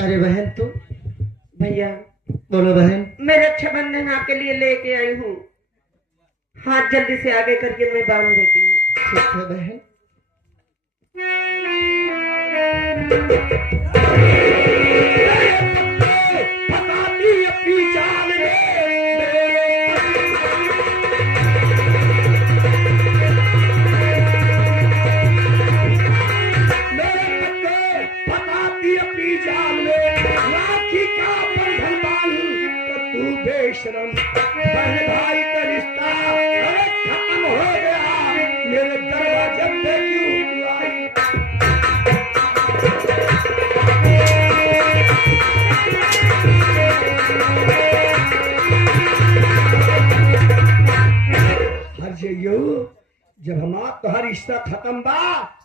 अरे बहन तू भैया बोलो बहन। मैं रक्षाबंधन आपके लिए लेके आई हूँ। हाथ जल्दी से आगे करके मैं बांध देती हूँ। ठीक है बहन। बेशरम बहन भाई का रिश्ता अरे खत्म हो गया। मेरे दरवाजे पे क्यों आई? हर जइयो जब हमारा तोहर रिश्ता खत्म बा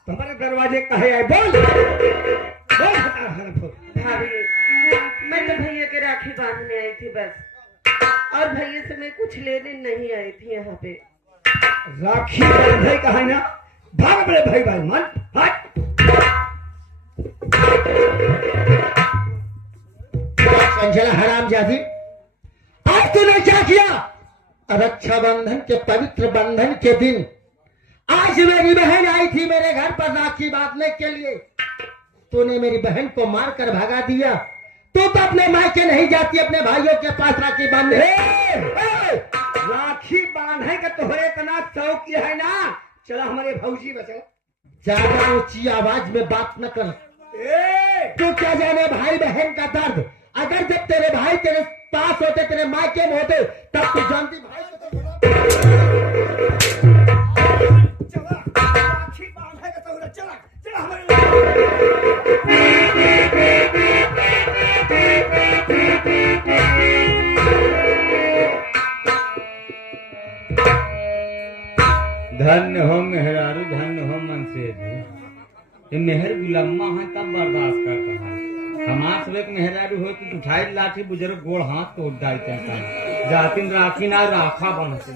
तुम्हारे दरवाजे कहे आए बोल बोल भाभी मैं तो भैया के राखी बांधने आई थी बस, और भैया से मैं कुछ लेने नहीं आई थी यहाँ पे। राखी भाई कहा ना भाग बड़े भाई भाई मन हट। संजला हराम जाती आज तूने क्या किया? रक्षाबंधन के पवित्र बंधन के दिन आज मेरी बहन आई थी मेरे घर पर राखी बांधने के लिए। तूने मेरी बहन को मारकर भगा दिया। तू तो अपने मायके नहीं जाती अपने भाइयों के पास राखी बांधने। राखी बांधे का तोहरे इतना शौक है ना। चला हमारे भौजी बचा। ज्यादा ऊंची आवाज में बात न कर। तू क्या जाने भाई बहन का दर्द। अगर जब तेरे भाई तेरे पास होते तेरे मायके में होते तब तू जानती भाई को तो चला राखी बांधे का तोहरे चला चला हमारे धन्य हो मेहरारू धन्य हो मन से ये मेहर गुलामा है तब बर्दाश्त करता है। हमार सब एक मेहरारू हो तो उठाई लाठी बुजुर्ग गोड़ हाथ तोड़ डाल चलता है। जातिन राखी ना राखा बनते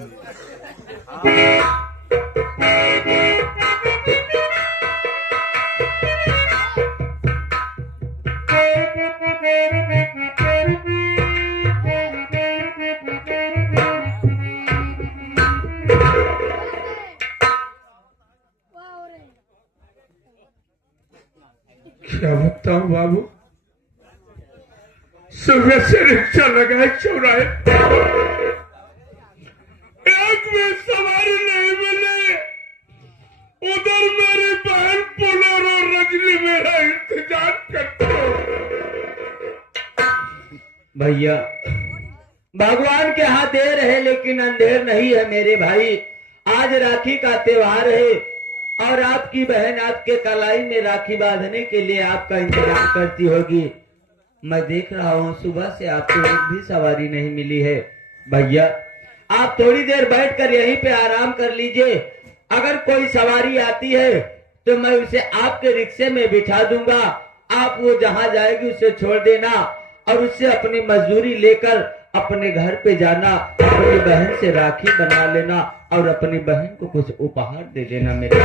क्या बताऊं बाबू। सुबह से रिक्शा लगाए चौराहे एक में सवारी नहीं मिले। उधर मेरी बहन पुनर और रजनी मेरा इंतजार करते हो। भैया भगवान के हाथ देर है लेकिन अंधेर नहीं है मेरे भाई। आज राखी का त्योहार है और आपकी बहन आपके कलाई में राखी बांधने के लिए आपका इंतजार करती होगी। मैं देख रहा हूँ सुबह से आपको एक भी सवारी नहीं मिली है। भैया आप थोड़ी देर बैठकर यहीं पे आराम कर लीजिए। अगर कोई सवारी आती है तो मैं उसे आपके रिक्शे में बिठा दूंगा। आप वो जहाँ जाएगी उसे छोड़ देना और उससे अपनी मजदूरी लेकर अपने घर पे जाना। अपनी बहन से राखी बना लेना और अपनी बहन को कुछ उपहार दे देना मेरे।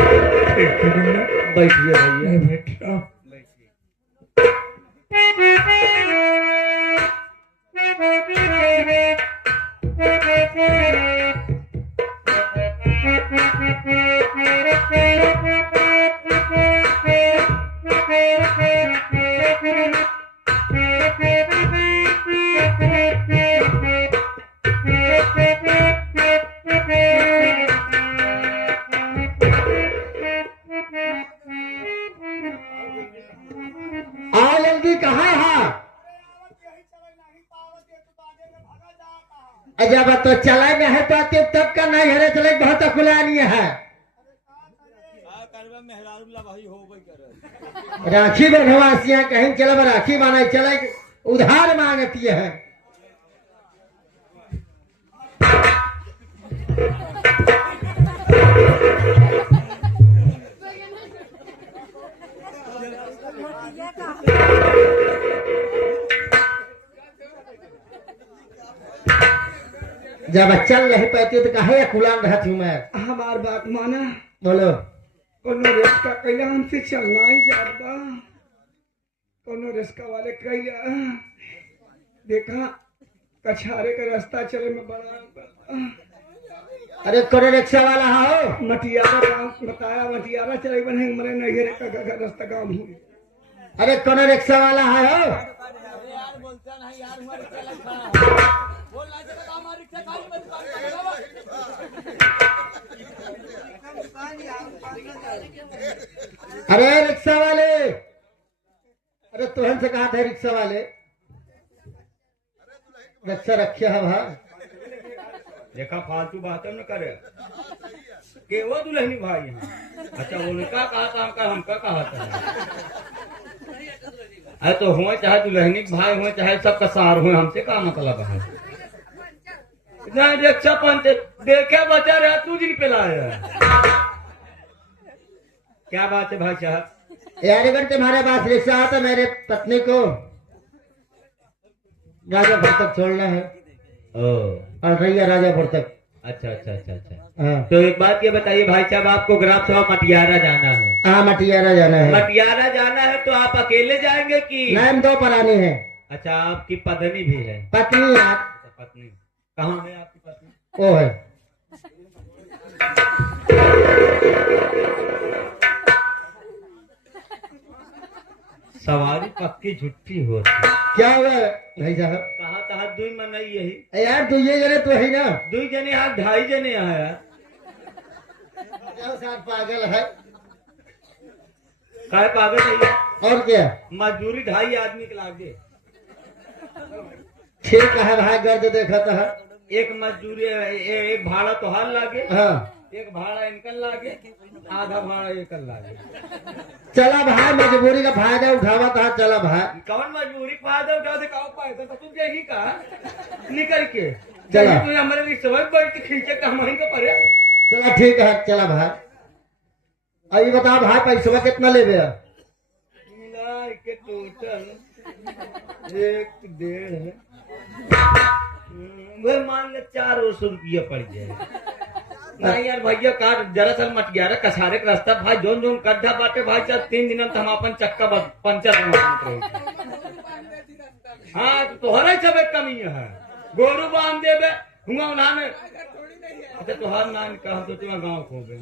बैठिए भैया। जब तो चलाएंगे है तो तब का नहीं है चले बहुत खुला नहीं है। राखी बंधवासियां कहीं चले राखी बना चले उधार मांगती है। जब चल नहीं पाती तो कहे खुलान रहती हूँ मैं। हमार बात माना। बोलो। कोनो रिश्ता कैला हमसे चलना ही जाता। कोनो रिक्शा वाले कही देखा कछारे का रास्ता चले में बड़ा अरे कौन रिक्शा वाला हो? मटियारा गाँव बताया, मटियारा चले बने मरे नहीं रास्ता गाँव में। अरे कौन रिक्शा वाला है हो? अरे रिक्शा वाले, अरे तुहन से कहा था रिक्शा वाले रिक्शा रखे है भाई। देखा फालतू बात न करे के वो दुल्हनी भाई हैं। अच्छा उनका कहा था हमका कहा था। अरे तो हुए चाहे दुल्हनी भाई हुए चाहे सबका सार हुए, हमसे क्या मतलब है? नहीं रिक्शा पंच देखे बचा रहा तू जिन पे लाया। क्या बात है भाई साहब? यार अगर तुम्हारे पास रिक्शा आता मेरे पत्नी को राजापुर तक छोड़ना है। और भैया राजापुर तक। अच्छा अच्छा अच्छा अच्छा। हाँ तो एक बात ये बताइए भाई साहब, आपको ग्राम सभा मटियारा जाना है? हाँ मटियारा जाना है। मटियारा जाना है तो आप अकेले जाएंगे कि? नाम दो परानी है। अच्छा आपकी पत्नी भी है? पत्नी है। पत्नी कहाँ है आपकी पत्नी? वो है सवारी पक्की झुट्टी होती। क्या हुआ भाई साहब? कहा कहा दुई मन नहीं यही यार तू ये जने तो है ना, दुई जने आप ढाई जने यहाँ यार। पागल है। काय पागल नहीं और क्या मजदूरी ढाई आदमी के लागे। ठीक है भाई, गर्द देखा था। एक मजदूरी एक भाड़ा तो हाल लागे, हाँ एक भाड़ा इनकल लागे, आधा भाड़ा एकल लागे। चला भाई, मजबूरी का फायदा उठावा था। चला भाई, कौन मजबूरी का फायदा उठाते कहो पाए तो तुम यही कहा निकल के चला। तू हमारे रिक्शा बैठ के खींचे कमाई का पड़े। चला ठीक है। चला भाई, अभी बताओ भाई पैसा कितना ले गया? के टोटल 1.5 है। वह मान ले 400 रुपया पड़ जाए। नहीं यार भैया का दरअसल मटियारा कसारे का रास्ता भाई जोन जोन गड्ढा बाटे भाई साहब 3 दिन हम अपन चक्का पंचर हाँ तोहरा सब एक कमी है। गोरू बांध देवे हुआ उन्होंने। अच्छा तुहार नाम कहा तो तुम्हारा गाँव खो गए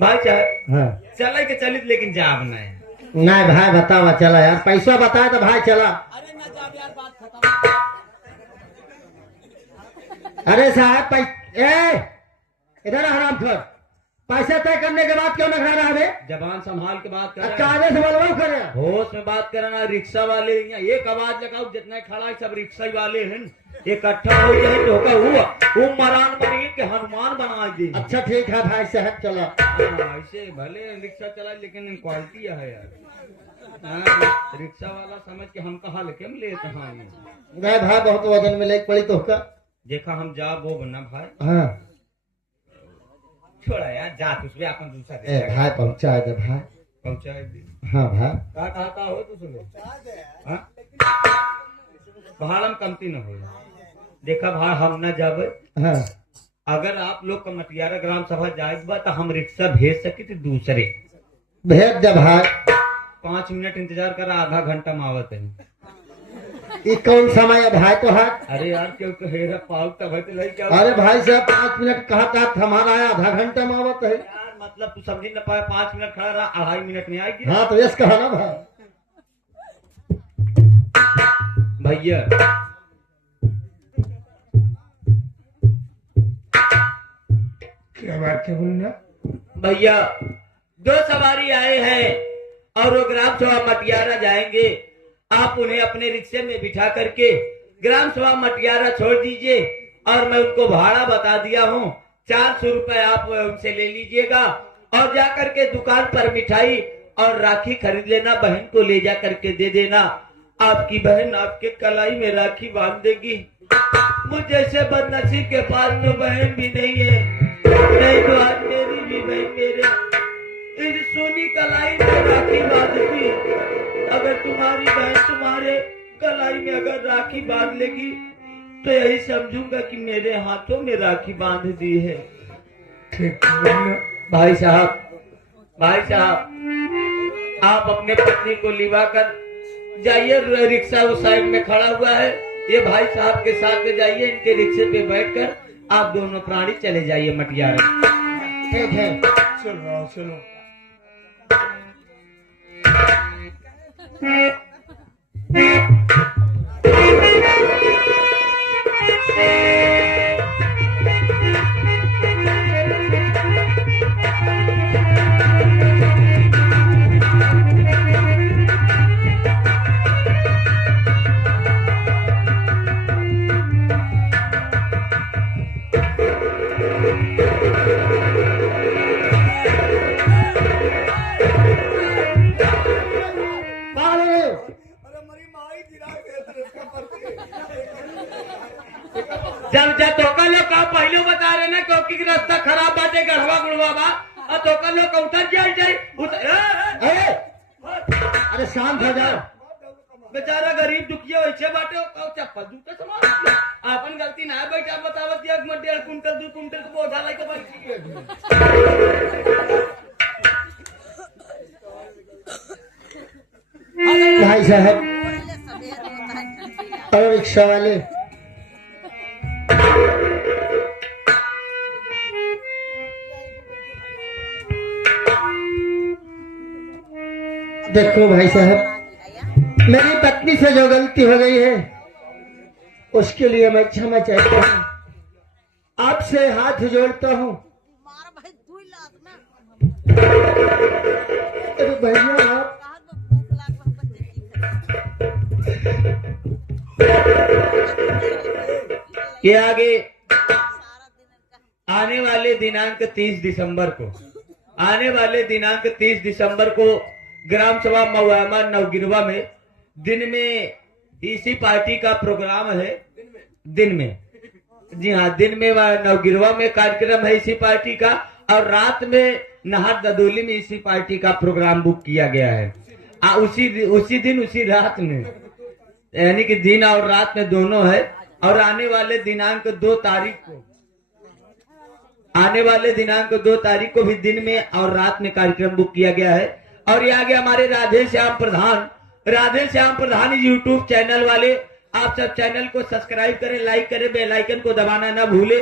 भाई साहब। हाँ चले के चलित लेकिन जाब नहीं। नहीं भाई बतावा। चला यार, पैसा बताए तो भाई चला। अरे न जाब यार बात खत्म। अरे साहब इधर आराम कर। पैसा तय करने के बाद क्यों नखरा रहा है? जबान संभाल के बात कर। कागज से बोलवा करे। होश में बात करना। रिक्शा वाले यहाँ एक आवाज लगाओ जितने खड़ा है सब रिक्शा वाले हैं इकट्ठा हो जाए तो हुआ वो मरान बनी के हनुमान बना दे। अच्छा ठीक है भाई साहब चला। ऐसे भले रिक्शा चला लेकिन क्वालिटी है यार। रिक्शा वाला समझ के हम कहा लेके हम लेते हैं। नहीं भाई बहुत वजन में लेके पड़ी तो का। देखा हम जा वो बना भाई। हाँ छोड़ा यार जा उसमें अपन दूसरा ए भाई पहुंचा दे भाई। पहुंचा दी। हाँ भाई कहा हो तो सुनो भाड़ा में कमती न हो। देखा भाई हम न जावे। हाँ अगर आप लोग का मटियारा ग्राम सभा जाए तो हम रिक्शा भेज सके थे दूसरे। भेज दे भाई। 5 मिनट इंतजार कर आधा घंटा में आवत है। ये कौन समय है भाई तो है? अरे यार क्यों कहेगा पाव तब तो नहीं क्या। अरे भाई साहब 5 मिनट कहा था हमारा आधा घंटा में आवत है। यार मतलब तू समझ न पाए 5 मिनट खड़ा रहा 2.5 मिनट में आएगी। हाँ तो यस कहा ना भाई। भैया क्या बात है बोलना? भैया 2 सवारी आए हैं और वो ग्राम सभा मटियारा जाएंगे। आप उन्हें अपने रिक्शे में बिठा करके ग्राम सभा मटियारा छोड़ दीजिए और मैं उनको भाड़ा बता दिया हूँ 400 रुपए आप उनसे ले लीजिएगा और जा करके दुकान पर मिठाई और राखी खरीद लेना। बहन को ले जा करके दे देना। आपकी बहन आपके कलाई में राखी बांध देगी। मुझ जैसे बदनसीब के पास तो बहन भी नहीं है। नहीं तो आज मेरी भी बहन मेरे इस सोनी कलाई में राखी बांधती। अगर तुम्हारी बहन तुम्हारे कलाई में अगर राखी बांध लेगी तो यही समझूंगा कि मेरे हाथों में राखी बांध दी है। ठीक है बोलना। भाई साहब आप अपने पत्नी को लिवा कर जाइए रिक्शा उस साइड में खड़ा हुआ है, ये भाई साहब के साथ में जाइए, इनके रिक्शे पे बैठकर आप दोनों प्राणी चले जाइए मटियारा। ठीक है। चलो आओ, चलो। पागल है। जब जब तोका लोग का पहले बता रहे ना क्योंकि रास्ता खराब बाटे, गढ़वा गुड़वा बा, और तोका लोग का उतर जाए अरे अरे शांत हो जाओ। बेचारा गरीब दुखिया वैसे बाटे, चप्पल जूता समान अपन गलती ना है, बैठा बतावत दिया 1.5 कुंटल 2 कुंटल को बोझा लाई के भाई साहब और रिक्शा वाले, देखो भाई साहब, मेरी पत्नी से जो गलती हो गई है उसके लिए मैं क्षमा चाहता हूँ, आपसे हाथ जोड़ता हूँ। अरे भैया आप के आगे आने वाले दिनांक 30 दिसंबर को, आने वाले दिनांक 30 दिसंबर को ग्राम सभा महुआमा नवगिरवा में दिन में इसी पार्टी का प्रोग्राम है। दिन में, जी हाँ, दिन में नवगिरवा में कार्यक्रम है इसी पार्टी का, और रात में नहर ददोली में इसी पार्टी का प्रोग्राम बुक किया गया है। उसी दिन उसी रात में, यानी कि दिन और रात में दोनों है। और आने वाले दिनांक 2 तारीख को, आने वाले दिनांक 2 तारीख को भी दिन में और रात में कार्यक्रम बुक किया गया है। और ये आगे हमारे राधे श्याम प्रधान, राधे श्याम प्रधान यूट्यूब चैनल वाले, आप सब चैनल को सब्सक्राइब करें, लाइक करें, बेल आइकन को दबाना ना भूले।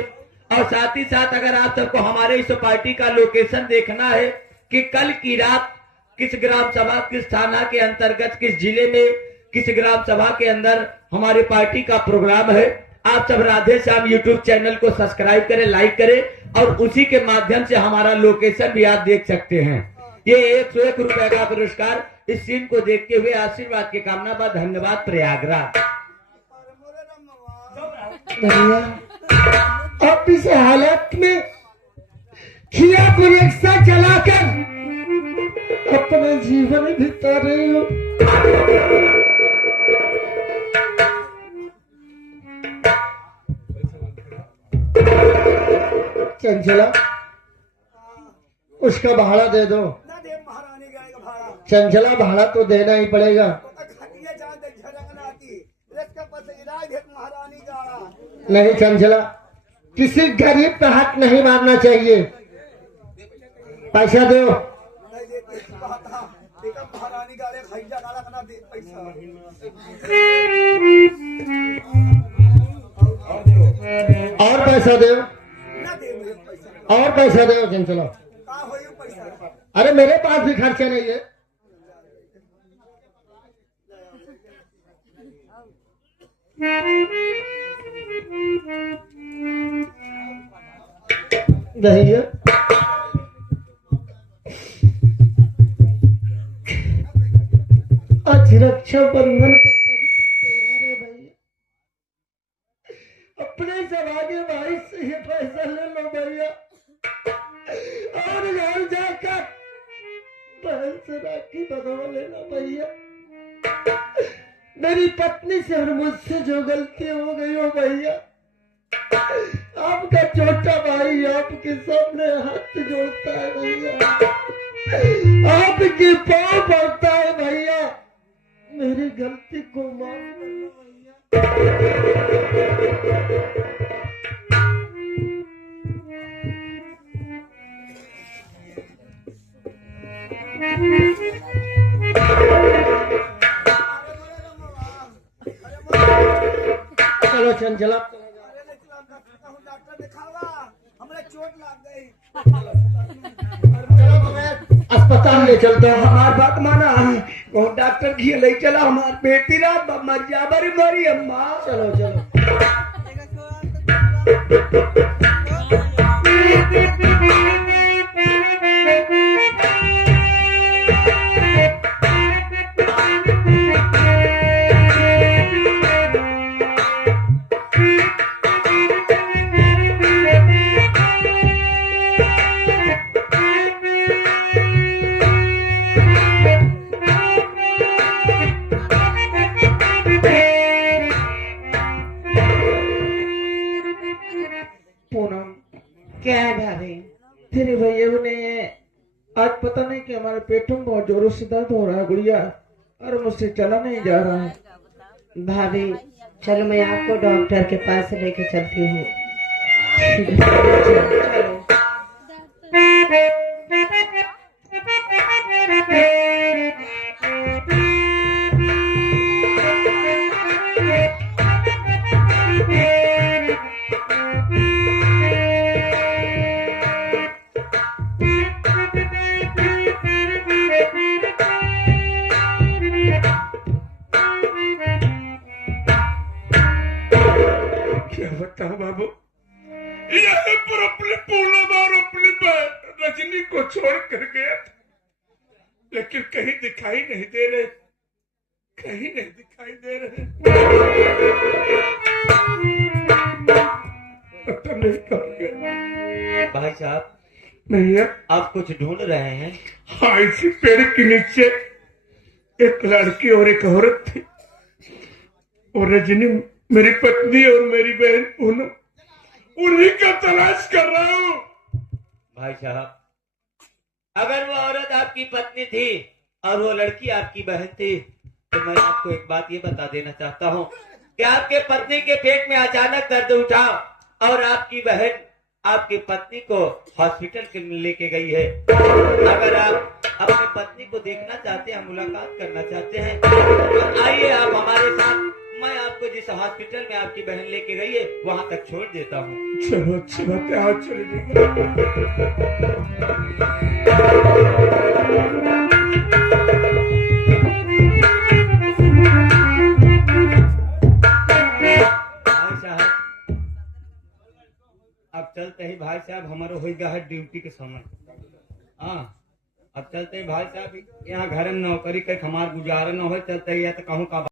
और साथ ही साथ अगर आप सबको हमारे इस पार्टी का लोकेशन देखना है कि कल की रात किस ग्राम सभा, किस थाना के अंतर्गत, किस जिले में, किस ग्राम सभा के अंदर हमारे पार्टी का प्रोग्राम है, आप सब राधे श्याम यूट्यूब चैनल को सब्सक्राइब करें, लाइक करें, और उसी के माध्यम से हमारा लोकेशन भी आप देख सकते हैं। ये 101 रुपए का पुरस्कार इस सीन को देखते हुए आशीर्वाद की कामना बा। धन्यवाद। प्रयागराज। भैया आप इस हालत में खिया को रिक्शा चलाकर अपना जीवन बिता रहे हो। चंचला, उसका भाड़ा दे दो। चंचला, भाड़ा तो देना ही पड़ेगा। नहीं चंचला, किसी गरीब का हक नहीं मारना चाहिए। पैसा दो। और पैसा दो, और पैसा दो चंचला। अरे मेरे पास भी खर्चा नहीं है। भैया आज रक्षा बंधन का पवित्र त्योहार है भैया, अपने सौभाग्य भाई से ये पैसा ले लो भैया, और घर जाकर बहन से राखी बंधवा लेना भैया। मेरी पत्नी से और मुझसे जो गलती हो गई हो भैया, आपका छोटा भाई आपके सामने हाथ जोड़ता है भैया, आपके पाँव पड़ता है भैया, मेरी गलती को माफ करना भैया। चलो चंचला डॉक्टर दिखावा, हमरे चोट लग गई। चलो तुम्हें अस्पताल ले चलते हैं। हमार बात माना, वो डॉक्टर की ले चला, हमार बेटी रात मर जा बरी मरी अम्मा। चलो चलो पूनम, क्या है भाभी? तेरे भैया ने आज पता नहीं कि हमारे पेट में बहुत जोरों से दर्द हो रहा है गुड़िया, और मुझसे चला नहीं जा रहा है। भाभी चलो मैं आपको डॉक्टर के पास लेके चलती हूँ। चलो। क्या बताऊं बाबू, यहाँ पर अपने पूनम और अपनी बहन रजनी को छोड़ कर गया था, लेकिन कहीं दिखाई नहीं दे रहे, कहीं नहीं दिखाई दे रहे। पता नहीं कहाँ गए। भाई साहब, नहीं है। आप कुछ ढूंढ रहे हैं? हाँ, इसी पेड़ के नीचे एक लड़की और एक औरत थी, और रजनी मेरी पत्नी और मेरी बहन पूनम, उन्हीं का तलाश कर रहा हूँ। भाई साहब, अगर वो औरत आपकी पत्नी थी और वो लड़की आपकी बहन थी, तो मैं आपको एक बात ये बता देना चाहता हूँ कि आपके पत्नी के पेट में अचानक दर्द उठा और आपकी बहन आपकी पत्नी को हॉस्पिटल के लेके गई है। अगर आप अपने पत्नी को देखना चाहते हैं, मुलाकात करना चाहते हैं, तो आइए आप हमारे साथ। मैं आपको जिस हॉस्पिटल में आपकी बहन लेके गई है वहां तक छोड़ देता हूँ। चलो अच्छी बात है, आज चले जाइए। भाई साहब, अब चलते ही भाई साहब, हमारा हो गया है ड्यूटी के समय। हाँ, अब चलते ही भाई साहब, यहाँ घर में नौकरी के हमार गुजारा न हो, चलते ही तो कहूँ का